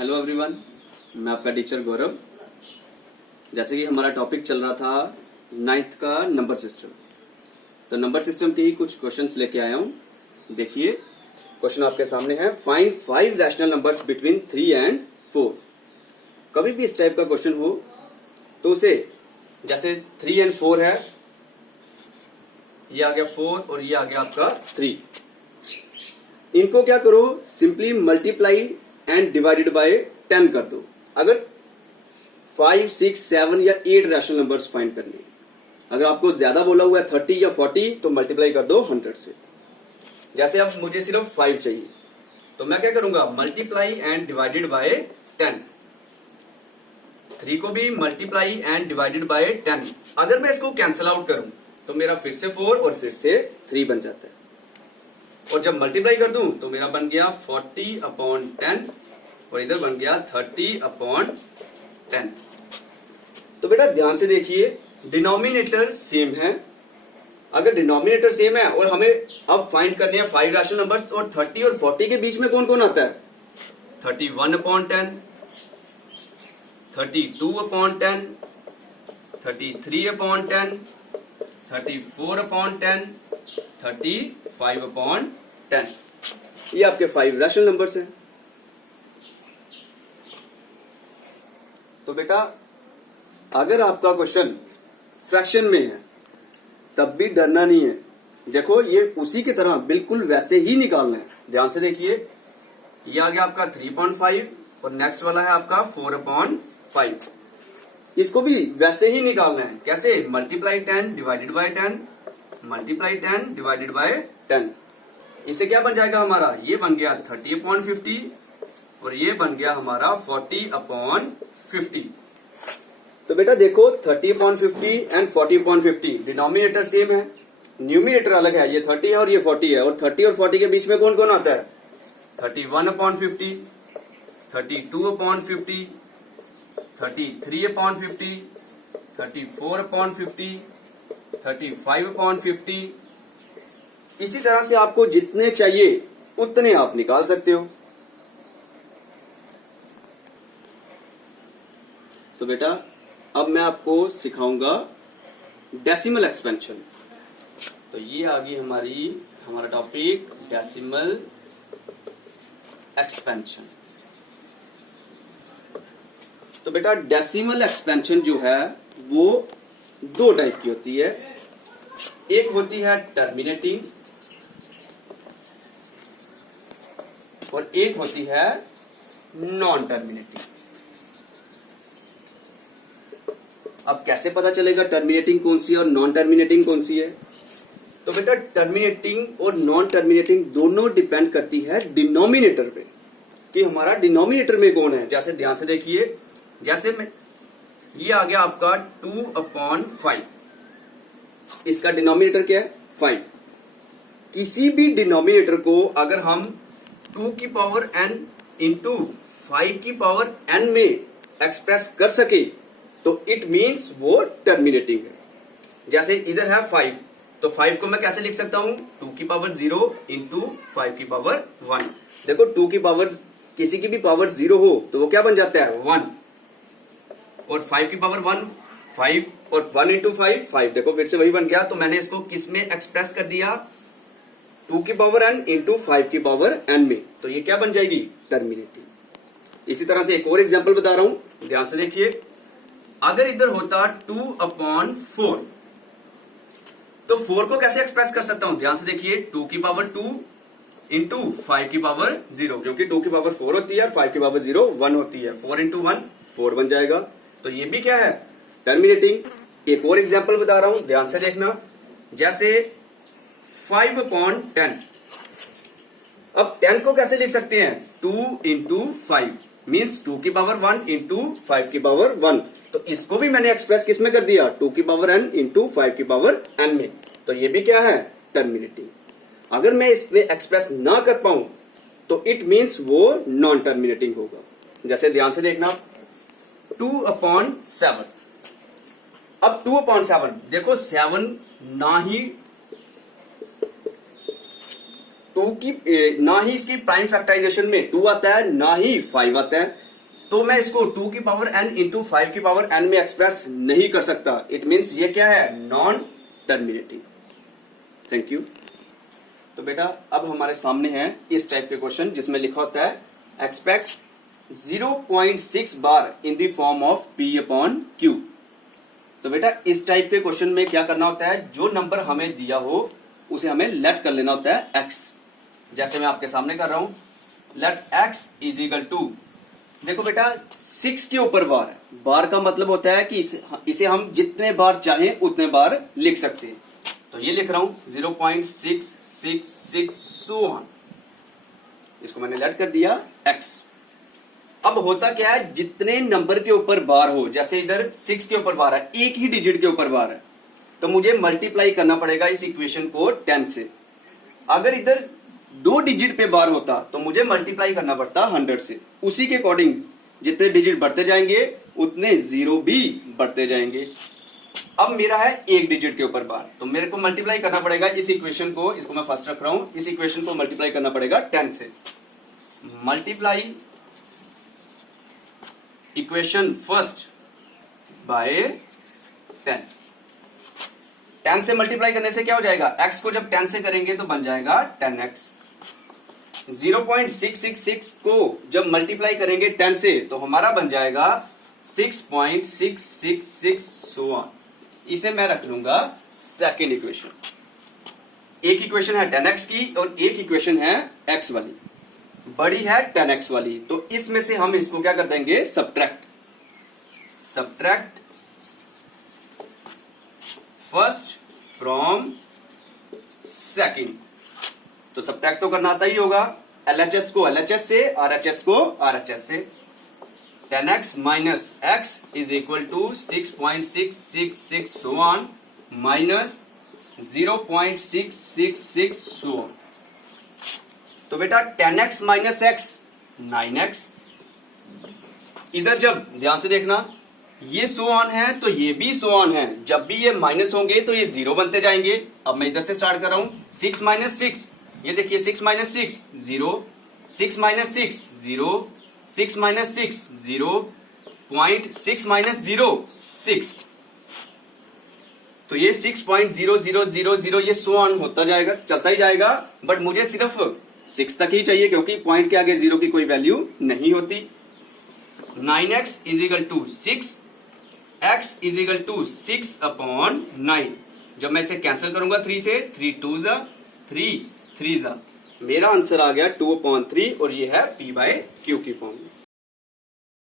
Hello everyone, मैं आपका teacher गौरव। जैसे कि हमारा टॉपिक चल रहा था नाइन्थ का नंबर सिस्टम, तो नंबर सिस्टम के ही कुछ क्वेश्चंस लेके आया हूं। देखिए क्वेश्चन आपके सामने है, find 5 rational numbers between 3 and 4। कभी भी इस टाइप का क्वेश्चन हो तो उसे, जैसे 3 एंड 4 है, ये आ गया 4 और ये आ गया आपका 3, इनको क्या करो, simply multiply and divided by 10 कर दो। अगर 5, 6, 7 या 8 रैशनल नंबर्स फाइंड करने, अगर आपको ज्यादा बोला हुआ है 30 या 40 तो मल्टीप्लाई कर दो 100 से। जैसे अब मुझे सिर्फ 5 चाहिए तो मैं क्या करूंगा, मल्टीप्लाई एंड डिवाइडेड बाय 10। 3 को भी मल्टीप्लाई एंड डिवाइडेड बाय 10। अगर मैं इसको कैंसिल आउट करूं तो मेरा फिर से 4 और फिर से 3 बन जाता है, और जब मल्टीप्लाई कर दूं तो मेरा बन गया 40/10 और इधर बन गया 30/10। तो बेटा ध्यान से देखिए, डिनोमिनेटर सेम है। अगर डिनोमिनेटर सेम है और हमें अब फाइंड करने हैं 5 रैशनल नंबर्स, तो 30 और 40 के बीच में कौन कौन आता है? 31/10, 32/10, 33/10, 34/10, 35/10। ये आपके 5 रैशनल नंबर्स हैं। तो बेटा अगर आपका क्वेश्चन फ्रैक्शन में है तब भी डरना नहीं है। देखो ये उसी की तरह बिल्कुल वैसे ही निकालना है। ध्यान से देखिए, ये आ गया आपका 3.5 और नेक्स्ट वाला है आपका 4/5। इसको भी वैसे ही निकालना है। कैसे? Multiply 10 divided by 10, multiply 10 divided by 10। इससे क्या बन जाएगा हमारा? ये बन गया 30/50 और ये बन गया हमारा 40/50। तो बेटा देखो 30/50 एंड 40/50 डिनोमिनेटर सेम है, न्यूमिनेटर अलग है। ये 30 है और ये 40 है, और 30 और 40 के बीच में कौन कौन आता है? 31/50, 32/50, 33/50, 34/50, 35/50। इसी तरह से आपको जितने चाहिए उतने आप निकाल सकते हो। तो बेटा अब मैं आपको सिखाऊंगा डेसिमल एक्सपेंशन। तो ये आ गई हमारा टॉपिक डेसिमल एक्सपेंशन। तो बेटा डेसिमल एक्सपेंशन जो है वो 2 टाइप की होती है। एक होती है टर्मिनेटिंग और एक होती है नॉन टर्मिनेटिंग। अब कैसे पता चलेगा टर्मिनेटिंग कौन सी है और नॉन टर्मिनेटिंग कौन सी है? तो बेटा टर्मिनेटिंग और नॉन टर्मिनेटिंग दोनों डिपेंड करती है डिनोमिनेटर पे, कि हमारा डिनोमिनेटर में कौन है। जैसे ध्यान से देखिए, जैसे में ये आ गया आपका 2/5, इसका डिनोमिनेटर क्या है? 5। किसी भी डिनोमिनेटर को अगर हम 2 की पावर n इंटू 5 की पावर n में एक्सप्रेस कर सके तो इट मीन्स वो टर्मिनेटिंग है। जैसे इधर है 5, तो 5 को मैं कैसे लिख सकता हूं? 2 की पावर 0 इंटू 5 की पावर 1। देखो 2 की पावर, किसी की भी पावर 0 हो तो वो क्या बन जाता है? 1। और 5 की पावर 1, 5 और 1 इंटू 5, 5। देखो फिर से वही बन गया। तो मैंने इसको किस में एक्सप्रेस कर दिया? 2 की पावर n इंटू 5 की पावर n में। तो ये क्या बन जाएगी? टर्मिनेटिंग। इसी तरह से एक और एग्जाम्पल बता रहा हूं, ध्यान से देखिए। अगर इधर होता 2/4 तो 4 को कैसे एक्सप्रेस कर सकता हूं? ध्यान से देखिए, 2 की पावर 2 इंटू 5 की पावर 0, क्योंकि 2 की पावर 4 होती है और 5 की पावर 0 1 होती है। 4 इंटू 1 4 बन जाएगा। तो ये भी क्या है? टर्मिनेटिंग। एक और एग्जाम्पल बता रहा हूं, ध्यान से देखना। जैसे 5/10। अब 10 को कैसे लिख सकते हैं? 2 इंटू 5 मीन्स 2 की पावर 1 इंटू 5 की पावर 1। तो इसको भी मैंने एक्सप्रेस किस में कर दिया? 2 की पावर n इंटू 5 की पावर n में। तो ये भी क्या है? टर्मिनेटिंग। अगर मैं इसमें एक्सप्रेस ना कर पाऊं तो इट मीन्स वो नॉन टर्मिनेटिंग होगा। जैसे ध्यान से देखना, 2/7। अब 2/7 देखो, 7 ना ही टू की ना ही इसकी प्राइम फैक्टराइजेशन में 2 आता है, ना ही 5 आता है। तो मैं इसको 2 की पावर n इंटू 5 की पावर n में एक्सप्रेस नहीं कर सकता। इट मीन्स ये क्या है, नॉन टर्मिनेटिंग। Thank you. तो बेटा अब हमारे सामने है इस टाइप के क्वेश्चन जिसमें लिखा होता है express 0.6 bar in the form of p upon q। तो बेटा इस टाइप के क्वेश्चन में क्या करना होता है, जो नंबर हमें दिया हो उसे हमें लेट कर लेना होता है x। जैसे मैं आपके सामने कर रहा हूं, let x is equal to, देखो बेटा 6 के ऊपर बार है। बार का मतलब होता है कि इसे हम जितने बार चाहें उतने बार लिख सकते हैं। तो ये लिख रहा हूं 0.666 सो ऑन, इसको मैंने लेट कर दिया x। अब होता क्या है, जितने नंबर के ऊपर बार हो, जैसे इधर 6 के ऊपर बार है, एक ही डिजिट के ऊपर बार है, तो मुझे मल्टीप्लाई करना पड़ेगा इस इक्वेशन को 10 से। अगर इधर 2 डिजिट पे बार होता तो मुझे मल्टीप्लाई करना पड़ता 100 से। उसी के अकॉर्डिंग जितने डिजिट बढ़ते जाएंगे उतने जीरो भी बढ़ते जाएंगे। अब मेरा है एक डिजिट के ऊपर बार, तो मेरे को मल्टीप्लाई करना पड़ेगा इस इक्वेशन को, इसको मैं फर्स्ट रख रहा हूं, इस इक्वेशन को मल्टीप्लाई करना पड़ेगा 10 से। Multiply equation first by 10। 10 से मल्टीप्लाई करने से क्या हो जाएगा, x को जब 10 से करेंगे तो बन जाएगा 10x। 0.666 को जब मल्टीप्लाई करेंगे 10 से तो हमारा बन जाएगा 6.666 सो ऑन। इसे मैं रख लूंगा सेकेंड इक्वेशन। एक इक्वेशन है 10x की और एक इक्वेशन है x वाली, बड़ी है 10x वाली। तो इसमें से हम इसको क्या कर देंगे, सब्ट्रैक्ट फर्स्ट फ्रॉम सेकंड। तो सब्ट्रैक्ट तो करना आता ही होगा, LHS को LHS से, RHS को RHS से। 10x minus x is equal to 6.666 so on minus 0.666 so on. तो बेटा 10x माइनस x 9x। इधर जब ध्यान से देखना, ये सो ऑन है तो ये भी सो ऑन है, जब भी ये माइनस होंगे तो ये जीरो बनते जाएंगे। अब मैं इधर से स्टार्ट कर रहा हूं, 6 माइनस 6, ये देखिए 6 माइनस 6 0, 6 माइनस 6 0, 6 माइनस 6 0, 0.6 माइनस 0 6। तो ये 6.0000 ये सो ऑन होता जाएगा, चलता ही जाएगा। बट मुझे सिर्फ 6 तक ही चाहिए क्योंकि पॉइंट के आगे जीरो की कोई वैल्यू नहीं होती। 9x is equal to 6, x is equal to 6 upon 9। जब मैं इसे कैंसिल करूंगा 3 से, 3 2 जा 3 3 जा, मेरा आंसर आ गया 2/3 और ये है p/q की फॉर्म।